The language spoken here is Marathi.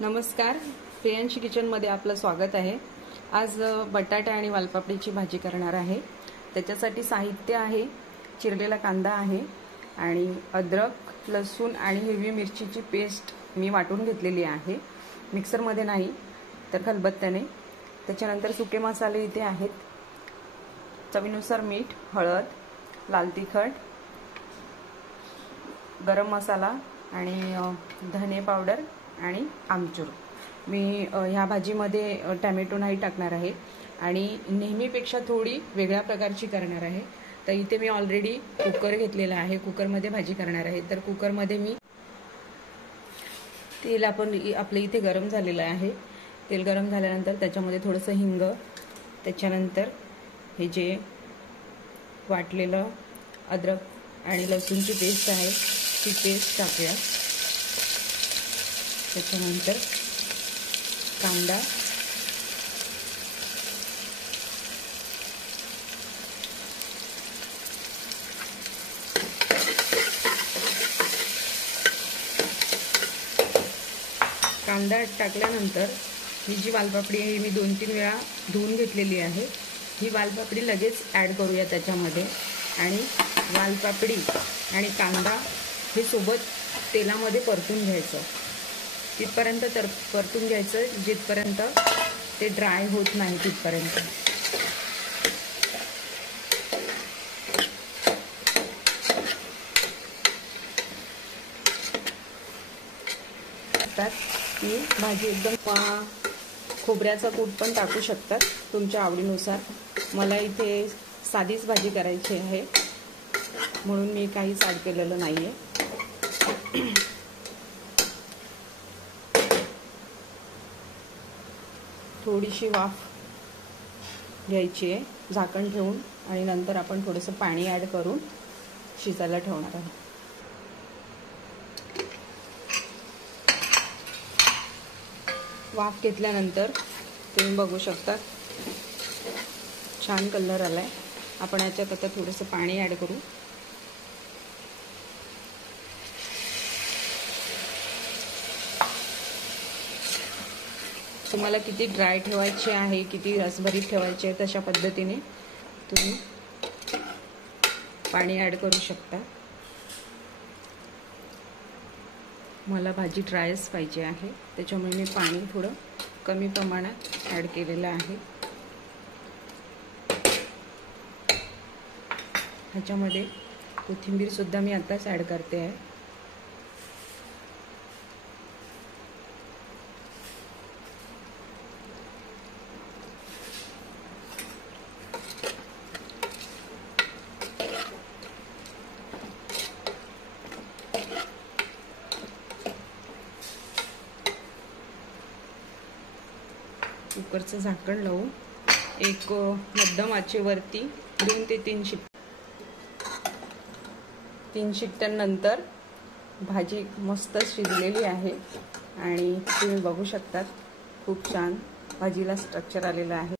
नमस्कार, प्रियांशी किचनमध्ये आपलं स्वागत आहे। आज बटाटा आणि वालपापडीची भाजी करणार आहे। त्याच्यासाठी साहित्य आहे, चिरलेला कांदा आहे आणि अद्रक, लसूण आणि हिरवी मिरचीची पेस्ट मी वाटून घेतलेली आहे, मिक्सरमध्ये नाही तर खलबत्त्याने। त्याच्यानंतर सुके मसाले इथे आहेत, चवीनुसार मीठ, हळद, लाल तिखट, गरम मसाला आणि धने पावडर आणि आमचूर। मी ह्या भाजीमध्ये टोमॅटो नाही टाकणार आहे आणि नेहमीपेक्षा थोडी वेगळ्या प्रकारची करणार आहे। तर इथे मी ऑलरेडी कुकर घेतलेला आहे, कुकरमध्ये भाजी करणार आहे। तर कुकरमध्ये मी तेल आपले इथे गरम झालेलं आहे। तेल गरम झाल्यानंतर त्याच्यामध्ये थोडंसं हिंग, त्याच्यानंतर हे जे वाटलेलं अद्रक आणि लसूणची पेस्ट आहे ती पेस्ट टाकूया। त्याच्यानंतर कांदा, कांदा टाकल्यानंतर ही जी वालपापडी आहे मी 2-3 वेळा धुवून घेतलेली आहे। ही वालपापडी लगेच ॲड करूया त्याच्यामध्ये आणि वालपापडी आणि कांदा हे सोबत तेलामध्ये परतून घ्यायचं। तिथपर्यंत परतून घ्यायचं जिथपर्यंत ते ड्राय होत नाही तिथपर्यंत। ही भाजी एकदम खोबऱ्याचा कूट पण टाकू शकतात तुमच्या आवडीनुसार। मला इथे साधीच भाजी करायची आहे म्हणून मी काहीच ॲड केलेलं नाहीये। थोडीशी वाफ घ्यायची आहे झाकण ठेवून आणि नंतर आपण थोडंसं पाणी ॲड करून शिजायला ठेवणार आहोत। वाफ घेतल्यानंतर तुम्ही बघू शकता छान कलर आलाय। आपण याच्यात आता थोडंसं पाणी ॲड करू। तुम्हाला किती ड्राय ठेवायचे आहे, किती रसभरीत ठेवायचे आहे, तशा पद्धतीने तुम्ही पाणी ॲड करू शकता। मला भाजी ड्रायच पाहिजे आहे त्याच्यामुळे मी पाणी थोडं कमी प्रमाणात ॲड केलेलं आहे। ह्याच्यामध्ये कोथिंबीर सुद्धा मी आताच ॲड करते आहे। कुकरचं झाकण लावून एक मध्यम आचेवरती 2 ते 3 शिट्ट्यांनंतर भाजी मस्त शिजलेली आहे आणि तुम्ही बघू शकता खूप छान भाजीला स्ट्रक्चर आलेलं आहे।